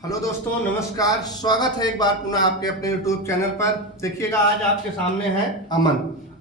Hello दोस्तों, नमस्कार। स्वागत है एक बार पुनः आपके अपने YouTube चैनल पर। देखिएगा, आज आपके सामने है अमन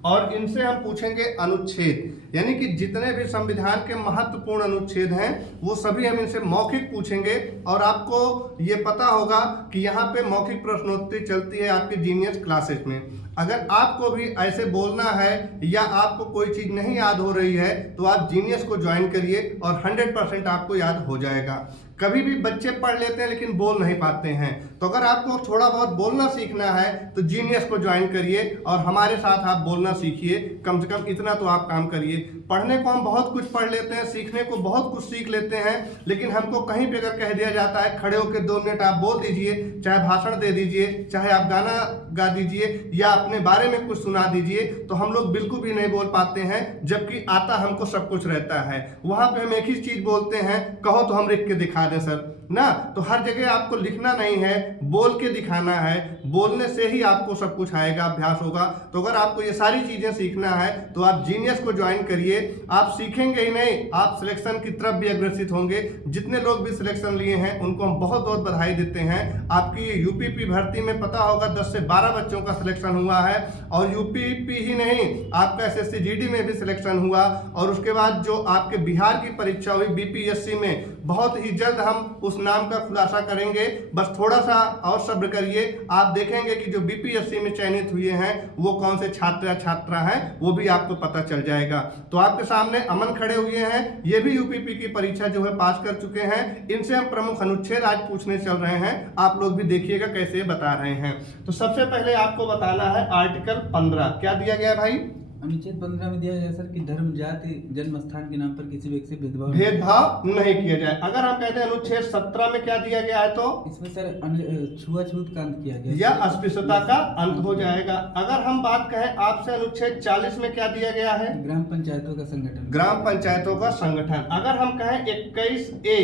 और इनसे हम पूछेंगे अनुच्छेद, यानी कि जितने भी संविधान के महत्वपूर्ण अनुच्छेद हैं वो सभी हम इनसे मौखिक पूछेंगे। और आपको ये पता होगा कि यहाँ पे मौखिक प्रश्नोत्तरी चलती है आपके जीनियस क्लासेस में। अगर आपको भी ऐसे बोलना है या आपको कोई चीज़ नहीं याद हो रही है तो आप जीनियस को ज्वाइन करिए और 100% आपको याद हो जाएगा। कभी भी बच्चे पढ़ लेते हैं लेकिन बोल नहीं पाते हैं, तो अगर आपको थोड़ा बहुत बोलना सीखना है तो जीनियस को ज्वाइन करिए और हमारे साथ आप बोलना सीखिए। कम से कम इतना तो आप काम करिए। पढ़ने को हम बहुत कुछ पढ़ लेते हैं, सीखने को बहुत कुछ सीख लेते हैं, लेकिन हमको कहीं पे अगर कह दिया जाता है खड़े होकर 2 मिनट आप बोल दीजिए, चाहे भाषण दे दीजिए, चाहे आप गाना गा दीजिए या अपने बारे में कुछ सुना दीजिए, तो हम लोग बिल्कुल भी नहीं बोल पाते हैं, जबकि आता हमको सब कुछ रहता है। वहां पे हम एक ही चीज बोलते हैं, कहो तो हम लिख के दिखा दें सर ना। तो हर जगह आपको लिखना नहीं है, बोल के दिखाना है। बोलने से ही आपको सब कुछ आएगा, अभ्यास होगा। तो अगर आपको ये सारी चीजें सीखना है तो आप जीनियस को ज्वाइन करिए। आप सीखेंगे ही नहीं, आप सिलेक्शन की तरफ भी अग्रसित होंगे। जितने लोग भी सिलेक्शन लिए हैं उनको हम बहुत बहुत बधाई देते हैं। आपकी यूपीपी भर्ती में पता होगा 10 से 12 बच्चों का सिलेक्शन हुआ है, और यूपीपी ही नहीं, आपका एसएससी जीडी में भी सिलेक्शन हुआ। और उसके बाद जो आपके बिहार की परीक्षा हुई बीपीएससी में, बहुत ही जल्द हम उस नाम का खुलासा करेंगे। बस थोड़ा सा और सब्र करिए, आप देखेंगे कि जो बीपीएससी में चयनित हुए हैं वो कौन से छात्र या छात्रा हैं, वो भी आपको पता चल जाएगा। तो आपके सामने अमन खड़े हुए हैं, ये भी यूपीपी की परीक्षा जो है पास कर चुके हैं। इनसे हम प्रमुख अनुच्छेद आज पूछने चल रहे हैं, आप लोग भी देखिएगा कैसे बता रहे हैं। तो सबसे पहले आपको बताना है आर्टिकल 15 क्या दिया गया है भाई? अनुच्छेद 15 में दिया गया सर कि धर्म, जाति, जन्म स्थान के नाम पर किसी व्यक्ति से भेदभाव नहीं किया जाए। अगर हम कहते हैं अनुच्छेद 17 में क्या दिया गया है तो इसमें सर छुआछूत का अंत किया गया या अस्पृश्यता का अंत हो जाएगा। अगर हम बात कहें आपसे अनुच्छेद 40 में क्या दिया गया है? ग्राम पंचायतों का संगठन। ग्राम पंचायतों का संगठन। अगर हम कहें 21A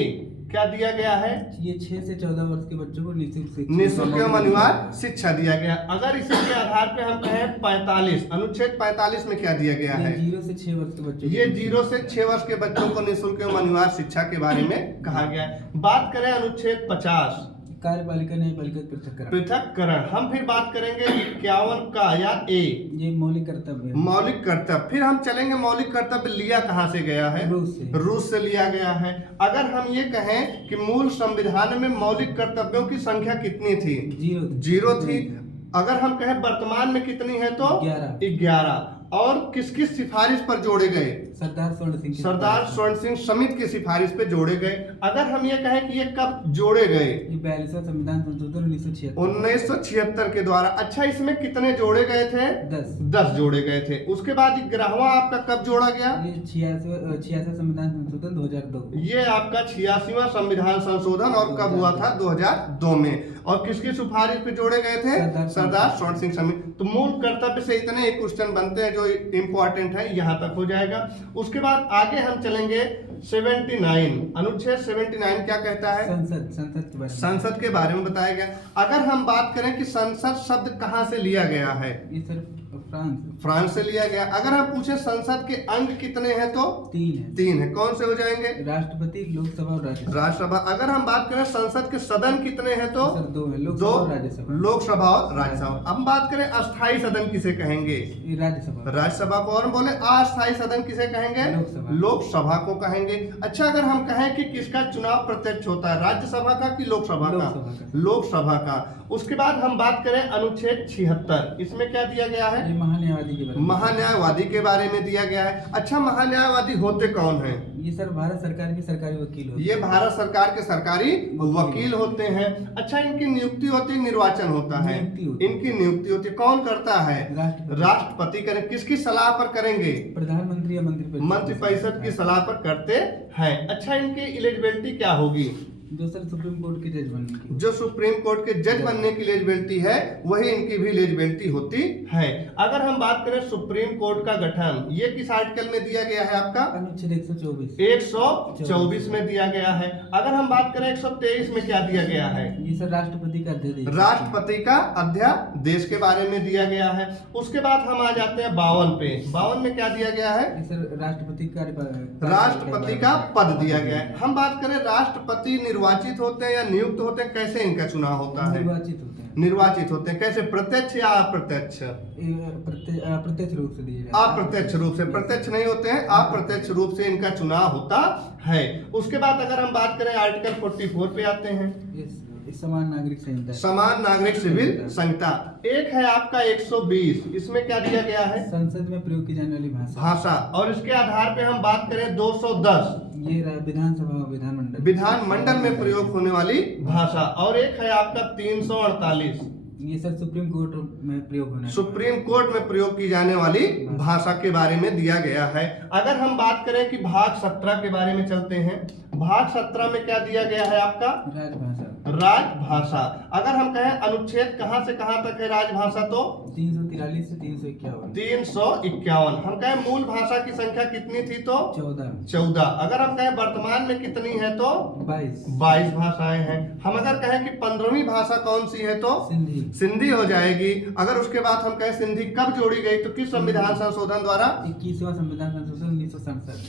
क्या दिया गया है? ये 6 से 14 वर्ष के बच्चों को निःशुल्क एवं अनिवार्य शिक्षा दिया गया। अगर इसी के आधार पे हम कहें 45, अनुच्छेद 45 में क्या दिया गया है? 0 से 6 वर्ष के बच्चों, ये 0 से 6 वर्ष के बच्चों को निःशुल्क एवं अनिवार्य शिक्षा के बारे में कहा गया है। बात करें अनुच्छेद 50, कार्यपालिका न्यायपालिका पृथक्करण। पृथक्करण। हम फिर बात करेंगे 51 का या ए, ये मौलिक कर्तव्य। मौलिक कर्तव्य। फिर हम चलेंगे मौलिक कर्तव्य लिया कहाँ से गया है? रूस से लिया गया है। अगर हम ये कहें कि मूल संविधान में मौलिक कर्तव्यों की संख्या कितनी थी? 0 थी। अगर हम कहें वर्तमान में कितनी है तो 11। और किस किस सिफारिश पर जोड़े गए? सरदार स्वर्ण सिंह समिति की सिफारिश पे जोड़े गए। अगर हम ये कहें कि ये कब जोड़े गए? 42वां संविधान संशोधन 1976 के द्वारा। अच्छा, इसमें कितने जोड़े गए थे? 10 जोड़े गए थे। उसके बाद 11वां आपका कब जोड़ा गया? 86वां संविधान संशोधन 2002। ये आपका 86वां संविधान संशोधन और कब हुआ था? 2002 में। और किसकी सिफारिश पे जोड़े गए थे? सरदार स्वर्ण सिंह समिति। तो मूल कर्तव्य से इतने ही क्वेश्चन बनते हैं जो इंपॉर्टेंट है, यहाँ तक हो जाएगा। उसके बाद आगे हम चलेंगे 79, अनुच्छेद 79 क्या कहता है? संसद के बारे में बताया गया। अगर हम बात करें कि संसद शब्द कहाँ से लिया गया है? ये सर फ्रांस से लिया गया। अगर हम पूछे संसद के अंग कितने हैं तो 3 है। कौन से हो जाएंगे? राष्ट्रपति, लोकसभा और राज्यसभा। अगर हम बात करें संसद के सदन कितने हैं तो 2 है, लोकसभा और राज्यसभा। अब बात करें अस्थायी सदन किसे कहेंगे? राज्यसभा को। और बोले अस्थायी सदन किसे कहेंगे? लोकसभा को कहेंगे। अच्छा, अगर हम कहें कि किसका चुनाव प्रत्यक्ष होता है, राज्यसभा का कि लोकसभा का? लोकसभा का। उसके बाद हम बात करें अनुच्छेद 76, इसमें क्या दिया गया है? महान्यायवादी के बारे में दिया गया है। अच्छा, महान्यायवादी होते कौन हैं? ये सर भारत सरकार के सरकारी वकील होते हैं। ये भारत सरकार के सरकारी वकील होते हैं। अच्छा, इनकी नियुक्ति होती है, निर्वाचन होता है? इनकी नियुक्ति होती है। कौन करता है? राष्ट्रपति करें। किसकी सलाह पर करेंगे? प्रधानमंत्री या मंत्रिपरिषद की सलाह पर करते हैं। अच्छा, इनकी एलिजिबिलिटी क्या होगी? जो सर सुप्रीम कोर्ट के जज बनने की, जो सुप्रीम कोर्ट के जज बनने की एलिजिबिलिटी है, वही इनकी भी एलिजिबिलिटी होती है। अगर हम बात करें सुप्रीम कोर्ट का गठन, ये किस आर्टिकल में दिया गया है आपका? अनुच्छेद 124 में दिया गया है। अगर हम बात करें 123 में क्या दिया गया है? ये सर राष्ट्रपति का अध्यादेश, राष्ट्रपति का अध्यादेश के बारे में दिया गया है। उसके बाद हम आ जाते हैं 52 पे। 52 में क्या दिया गया है? सर राष्ट्रपति का पद दिया गया है। हम बात करें राष्ट्रपति निर्वाचित होते हैं या नियुक्त होते हैं, कैसे इनका चुनाव होता है? निर्वाचित होते हैं। निर्वाचित होते हैं, कैसे, प्रत्यक्ष या अप्रत्यक्ष? अप्रत्यक्ष रूप से दिए जाते हैं। अप्रत्यक्ष रूप से, प्रत्यक्ष नहीं होते हैं, अप्रत्यक्ष रूप से इनका चुनाव होता है। उसके बाद अगर हम बात करें आर्टिकल 44 पे आते हैं, इस समान नागरिक संहिता। समान नागरिक सिविल संहिता। एक है आपका 120, इसमें क्या दिया गया है? संसद में प्रयोग की जाने वाली भाषा। और इसके आधार पे हम बात करें 210, ये विधानसभा विधानमंडल, विधानमंडल में प्रयोग होने वाली भाषा। और एक है आपका 348, ये सर सुप्रीम कोर्ट में प्रयोग होना है। सुप्रीम कोर्ट में प्रयोग की जाने वाली भाषा के बारे में दिया गया है। अगर हम बात करें कि भाग 17 के बारे में चलते हैं, भाग 17 में क्या दिया गया है आपका? राजभाषा। राजभाषा। अगर हम कहें अनुच्छेद कहां से कहां तक है राजभाषा, तो 343 से 351। 351। हम कहें मूल भाषा की संख्या कितनी थी, तो 14। अगर हम कहें वर्तमान में कितनी है, तो 22 भाषाएं हैं। हम अगर कहें कि 15वीं भाषा कौन सी है, तो सिंधी हो जाएगी। अगर उसके बाद हम कहें सिंधी कब जोड़ी गई, तो किस संविधान संशोधन द्वारा? 21वां संविधान संशोधन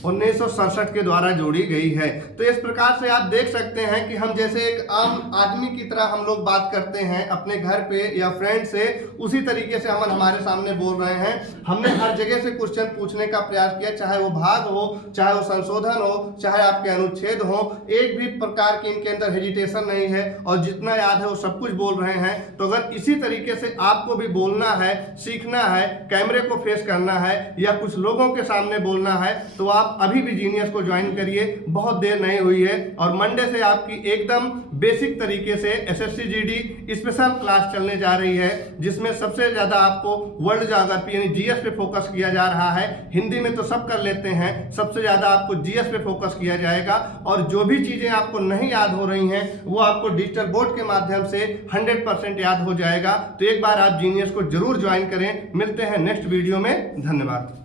1967 के द्वारा जोड़ी गई है। तो इस प्रकार से आप देख सकते हैं कि हम जैसे एक आम आदमी की तरह हम लोग बात करते हैं अपने घर पे या फ्रेंड से, उसी तरीके से अमन हमारे सामने बोल रहे हैं। हमने हर जगह से क्वेश्चन पूछने का प्रयास किया, चाहे वो भाग हो, चाहे वो संशोधन हो, चाहे आपके अनुच्छेद हो, एक भी प्रकार की इनके अंदर हेजिटेशन नहीं है और जितना याद है वो सब कुछ बोल रहे हैं। तो अगर इसी तरीके से आपको भी बोलना है, सीखना है, कैमरे को फेस करना है या कुछ लोगों के सामने बोलना है, तो आप अभी भी जीनियस को ज्वाइन करिए, बहुत देर नहीं हुई है। और मंडे से आपकी एकदम बेसिक तरीके से एसएससी जीडी स्पेशल क्लास चलने जा रही है, जिसमें सबसे ज्यादा आपको वर्ल्ड ज्योग्राफी यानी जीएस पे फोकस किया जा रहा है। हिंदी में तो सब कर लेते हैं, सबसे ज्यादा आपको जीएस पे फोकस किया जाएगा। और जो भी चीजें आपको नहीं याद हो रही हैं वो आपको डिजिटल बोर्ड के माध्यम से 100% याद हो जाएगा। तो एक बार आप जीनियस को जरूर ज्वाइन करें। मिलते हैं नेक्स्ट वीडियो में, धन्यवाद।